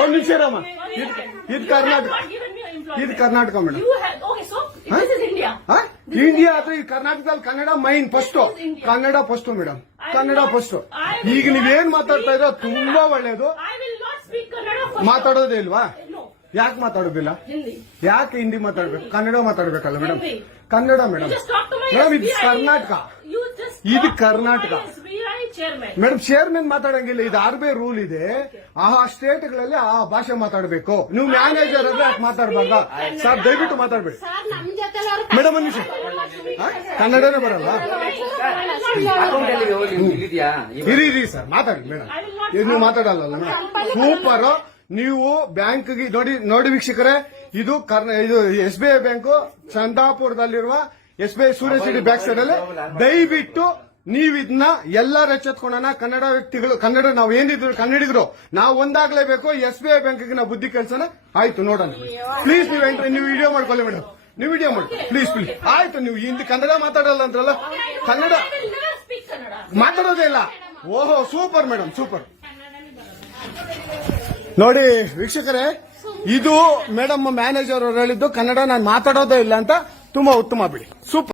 ಒಂದು ನಿಮಿಷ ಇರಮ್ಮ. ಇದು ಕರ್ನಾಟಕ, ಇದು ಕರ್ನಾಟಕ ಮೇಡಮ್. ಇಂಡಿಯಾ ಅಥವಾ ಈ ಕರ್ನಾಟಕದಲ್ಲಿ Kannada main first, Kannada first madam, Kannada first. ಈಗ ನೀವೇನ್ ಮಾತಾಡ್ತಾ ಇರೋ ತುಂಬಾ ಒಳ್ಳೇದು. ಮಾತಾಡೋದೇ ಇಲ್ವಾ? ಯಾಕೆ ಮಾತಾಡೋದಿಲ್ಲ? ಯಾಕೆ ಹಿಂದಿ ಮಾತಾಡ್ಬೇಕು? ಕನ್ನಡ ಮಾತಾಡ್ಬೇಕಲ್ಲ ಮೇಡಮ್? ಕನ್ನಡ ಮೇಡಮ್. ಮೇಡಮ್ ಇದು ಕರ್ನಾಟಕ, ಇದು ಕರ್ನಾಟಕ ಮೇಡಮ್. ಚೇರ್ಮನ್ ಮಾತಾಡಂಗಿಲ್ಲ, ಇದು RBI ರೂಲ್ ಇದೆ. ಆ ಸ್ಟೇಟ್ಗಳಲ್ಲಿ ಆ ಭಾಷೆ ಮಾತಾಡಬೇಕು. ನೀವು ಮ್ಯಾನೇಜರ್ ಆದ್ರೆ ಯಾಕೆ ಮಾತಾಡ್ಬಾರ್ದ? ಸರ್ ದಯವಿಟ್ಟು ಮಾತಾಡ್ಬೇಡಿ ಮೇಡಮ್. ಒಂದು ನಿಮಿಷ, ಕನ್ನಡನೇ ಬರಲ್ಲ? ಇರಿ ಸರ್, ಮಾತಾಡಿ ಮೇಡಮ್. ನೀವು ಮಾತಾಡಲ್ಲ ಮೇಡಮ್. ಸೂಪರ್. ನೀವು ಬ್ಯಾಂಕ್ಗೆ ನೋಡಿ ವೀಕ್ಷಕರೇ, ಇದು SBI ಬ್ಯಾಂಕು ಚಂದಾಪುರದಲ್ಲಿರುವ SBI ಸೂರ್ಯ ಸಿಟಿ ಬ್ಯಾಕ್ ಸೈಡ್ ಅಲ್ಲಿ. ದಯವಿಟ್ಟು ನೀವು ಇದನ್ನ ಎಲ್ಲರೂ ಎಚ್ಚೆತ್ಕೊಳ್ಳೋಣ. ಕನ್ನಡ ವ್ಯಕ್ತಿಗಳು, ಕನ್ನಡ ನಾವು ಏನಿದ್ರು ಕನ್ನಡಿಗರು, ನಾವು ಒಂದಾಗ್ಲೇಬೇಕು. SBI ಬ್ಯಾಂಕ್ಗೆ ನಾವು ಬುದ್ಧಿ ಕಲ್ಸೋಣ. ಆಯ್ತು, ನೋಡೋಣ ಪ್ಲೀಸ್. ನೀವು ವಿಡಿಯೋ ಮಾಡ್ಕೊಳ್ಳಿ ಮೇಡಮ್, ನೀವು ವಿಡಿಯೋ ಮಾಡಿ ಪ್ಲೀಸ್. ಆಯ್ತು, ನೀವು ಹಿಂದಿ ಕನ್ನಡ ಮಾತಾಡಲ್ಲ ಅಂದ್ರಲ್ಲ, ಕನ್ನಡ ಮಾತಾಡೋದೇ ಇಲ್ಲ. ಓಹೋ, ಸೂಪರ್ ಮೇಡಮ್, ಸೂಪರ್. ನೋಡಿ ವೀಕ್ಷಕರೇ, ಇದು ಮೇಡಮ್ ಮ್ಯಾನೇಜರ್ ಅವರು ಹೇಳಿದ್ದು ಕನ್ನಡ ನಾನು ಮಾತಾಡೋದೇ ಇಲ್ಲ ಅಂತ. ತುಂಬಾ ಉತ್ತಮ ಬಿಡಿ, ಸೂಪರ್.